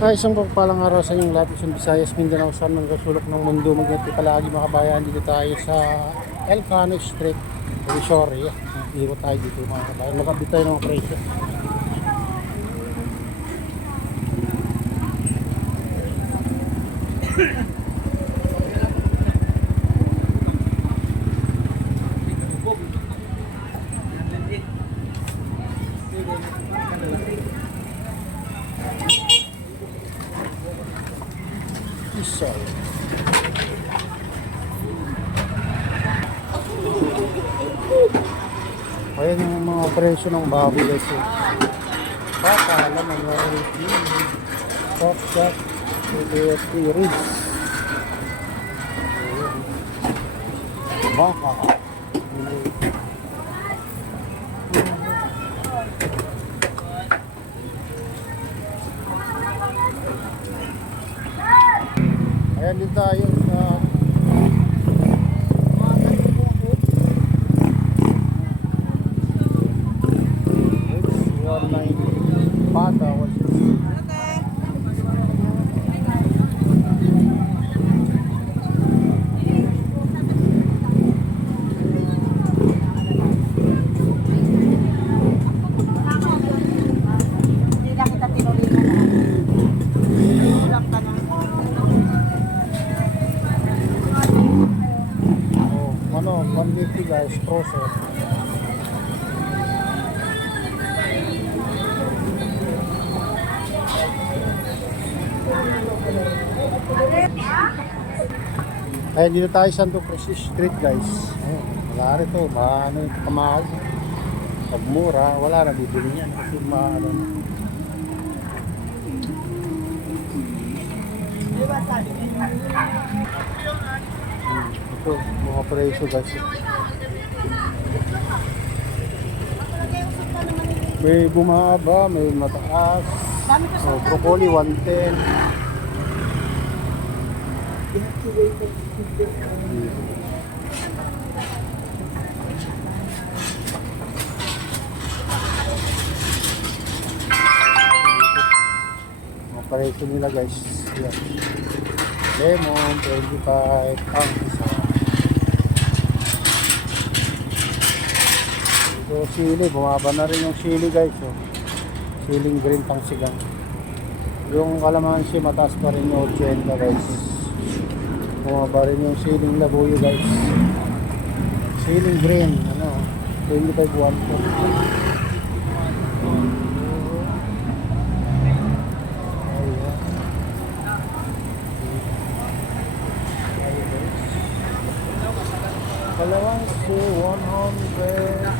Ay, isang pagpalang araw sa inyong lahat, isang Visayas, Mindanao, saan man kasulok ng mundo. Magiging palagi mga kabayan, dito tayo sa Elcano Street, Divisoria. Iro tayo dito mga kabayan. Magkabit tayo ng mga presyo. Isa. Ayan yung mga presyo ng baboy guys. Baka, alam mo, soft shot, ribs. Baka. Ayan din tayo sa pata. Ano, 150 guys, process. Ayan, dito tayo sa Santo Cristo Street guys. Ayan, wala rin to, ano yung kamahal. Pag mura, wala na bibili niyan kasi ano. Ito, mga presyo guys. May bumaba, may mataas. Broccoli 110. Mga presyo nila guys. Yan. Lemon 25 ang isa. So sili, bumaba na rin yung sili guys. So, siling green pang sigang. Yung kalamansi mataas pa rin yung 80 guys. Bumaba rin yung siling labuyo guys. Siling green, ano, 25 1 po. Kalamansi 100.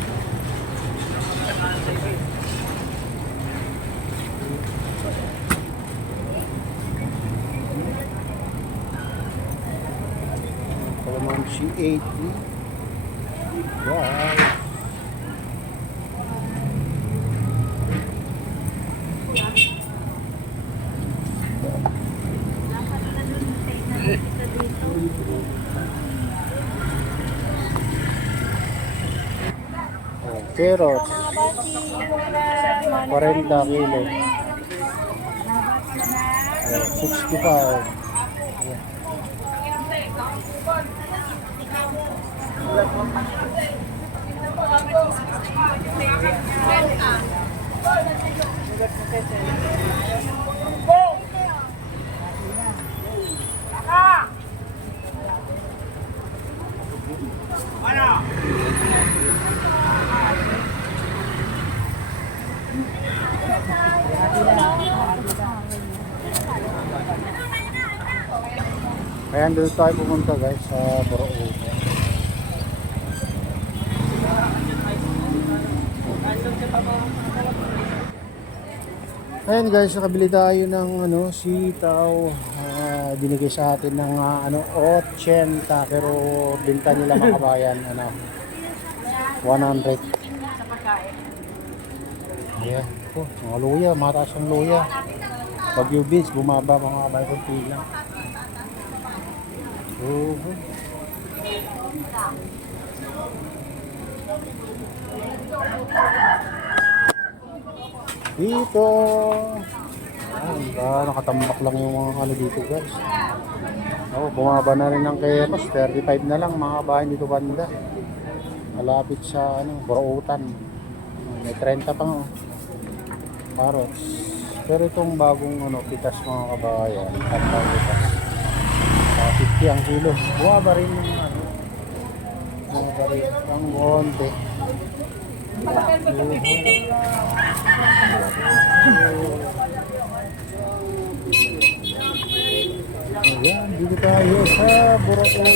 Kalamansi 80. Wow. Carrots 40 kilo. 65. Ayan, doon tayo pumunta guys sa Boroo. Ayan guys, nakabili tayo ng ano, sitaw. Binigay sa atin ng ano, 80, pero binta nila mga kabayan, ano, 100. Ayan, oh, mga luya, mataas ang luya. Bagyo beans, bumaba mga kabayan, kunti lang. Dito Nakatambak lang yung mga ano dito guys. Bumaba na rin ng keros. 35 na lang mga bahay dito banda. Malapit sa Burautan. May 30 pa nga. Parrots. Pero itong bagong pitas mga kabayan, tambang pitas. 50 ang kilo. Bumaba rin yung bumaba rin ang konti. Ayan, dito tayo sa Burautan.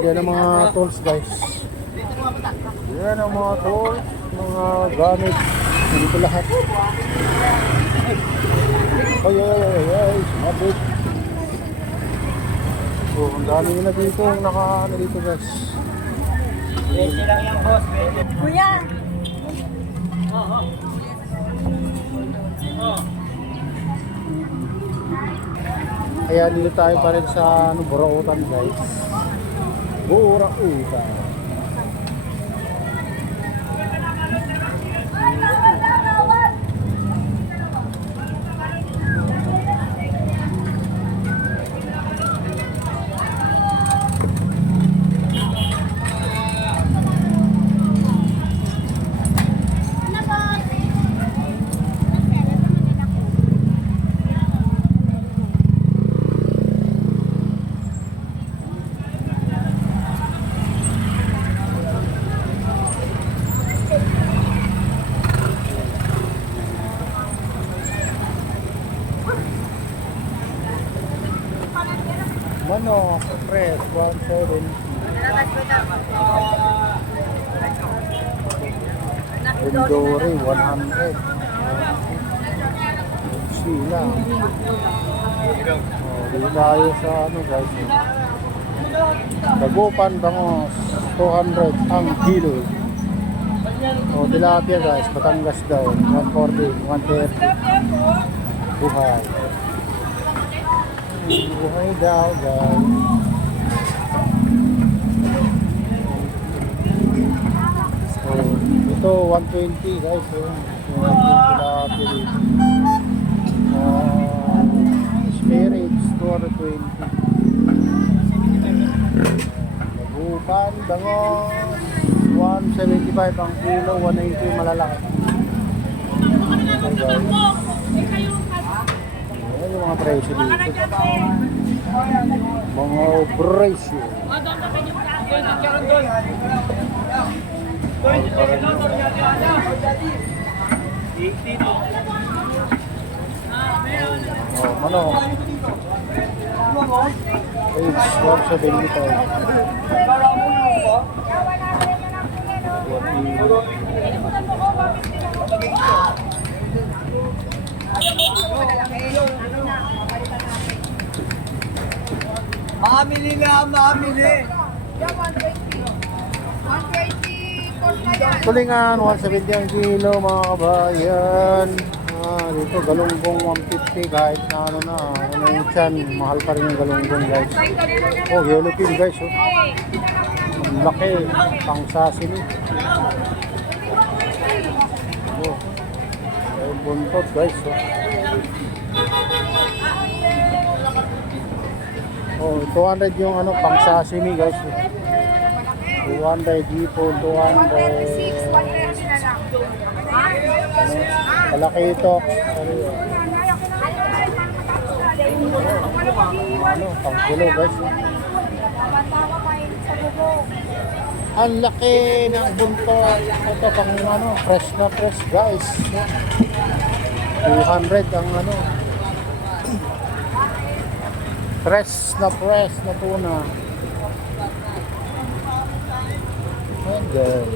Yan ang mga tools guys. Yan ang mga tools, mga gamit. Dito lahat. Ay, sumabit. So, ang dami nila dito, naka dito guys. 20 lang yan, boss. Kuya! Kaya dito tayo pa rin sa Burautan guys. Burautan. Manok, fresh, 170. Indori, 100. Sila. Dito tayo sa guys. Dagupan, bangos, 200 ang kilo. Tilapia guys, Batangas daw, 140, 130. Buhay. Buhay daw guys. Ito 120 guys. 120 tilapia dito. Spirits 220. Nagupan, bangos 175 ang kilo, 180 malalaki. Okay guys. Ayan yung mga presyo dito. Mga presyo. Manok. Age 175. Mamili na, mamili. Tulingan, 170 ang kilo mga kabayan. Dito galunggong 150 kahit na ano yung tiyan, mahal pa rin yung galunggong guys. Yellow pin guys. Ang laki, pang sashimi. Ay buntot guys. 200 yung pang sashimi guys. 200 hipon, 200. Malaki ito. Pang kilo guys. Ang laki ng buntot. Ito pang fresh na fresh guys. 200 ang fresh na tuna. Ayan guys.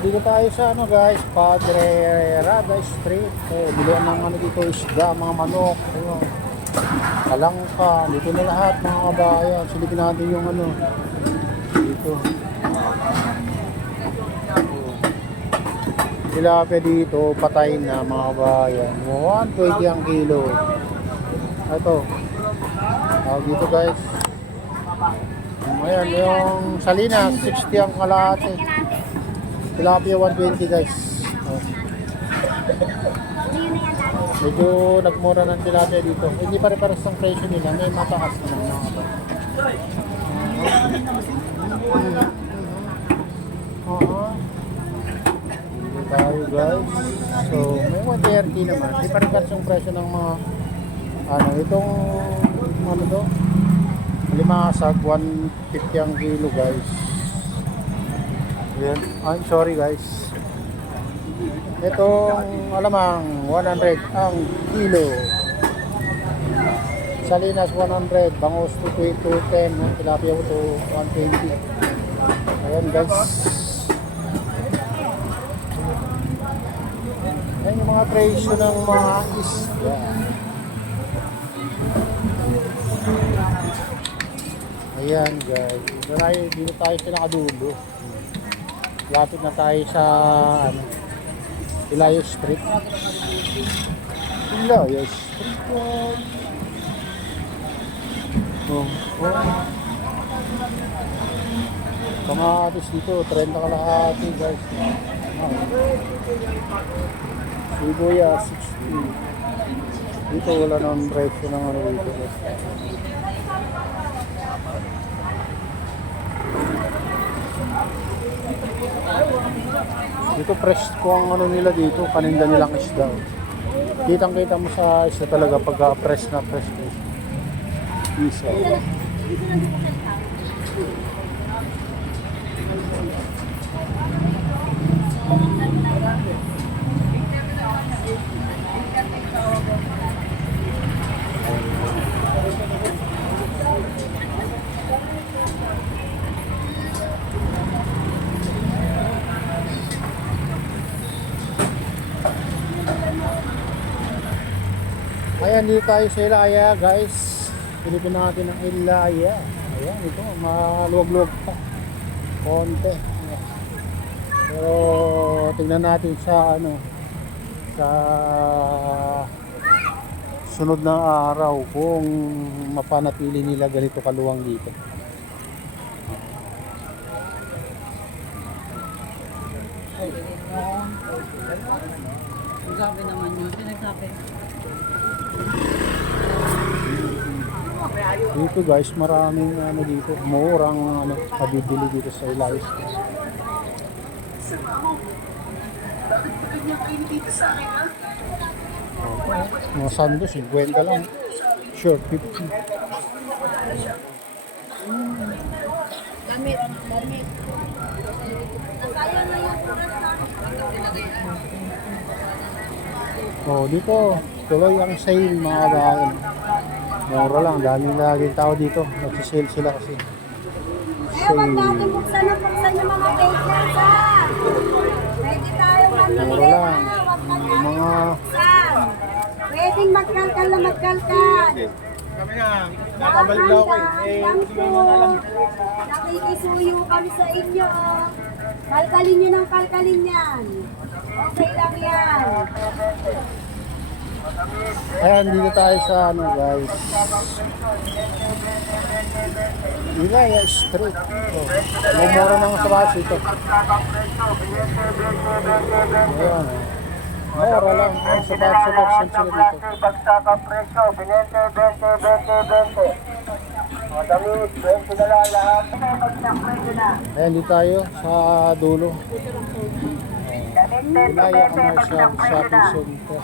Dito tayo sa guys, Padre Rada Street. Bilihan ng dito isda, mga manok. Kalangka, dito na lahat mga kabayan. Silipin natin yung dito. tilapia dito, patay na mga kabayan. 120 ang kilo. Ito. Tawag dito guys. Ayan, yung Salinas, 60 ang kalahati. Tilapia 120 guys. Oh. Medyo nagmura ng tilapia dito. Hindi pare-pares ang presyo nila. May mataas naman mga ito. Tayo guys. So, may 130 naman. Hindi pare-pares ang presyo ng mga itong ano to? Limasag, 150 ang kilo guys. Ayan. I'm sorry guys. Itong alamang 100 ang kilo. Salinas 100, bangus 210, tilapia to 120. Ayan guys. Ayan yung mga presyo ng mga isda. Ayan guys. Dito tayo sa nakadulo. Lapit na tayo sa Ilayo Street. Ilayo Street. Oh. Kamatis dito, 30 kalahati guys. Sibuyas, 60. Dito wala nang presyo ng ano dito guys. Dito fresh ko ang ano nila dito, paninda nilang isda. Kitang-kita mo sa isda talaga pagka fresh na fresh guys. Isa. Ayan, dito tayo sa Ilaya guys. Pilipin natin ang Ilaya. Ayan, ito maluwag-luwag pa konti. Pero tingnan natin sa sa sunod na araw kung mapanatili nila ganito kaluwang dito. Sabi naman yun, pinagsabi. Dito guys, maraming dito, murang pabibili dito sa Ilayo. Mga sando, 50 lang. Short, 50. Damit. Nasayang na yung oras na. Oh, dito, tuloy ang sale mga bayan. Mura lang, daming laging tao dito. Nagsisale sila kasi. Huwag natin buksan yung mga fake news, ha? Pwede tayong mamili, Mura lang. ha? Huwag natin Mga buksan. Pwedeng magkalkal na magkalkal. kami nga, nakabalik daw ako Lang po. Nakikisuyo kami sa inyo. Kalkalin nyo ng kalkalin yan. Okay lang yan. Ayan, dito tayo sa guys. Ilaya Street. Oh, mumura ng sabas ito. Ayan. Mura lang. Ang sabat-sabat sila dito. Bagsakang presyo, 20. Madamit, 20 na lang lahat. Ayan, dito tayo sa dulo. Ilaya Commercial Shopping Center.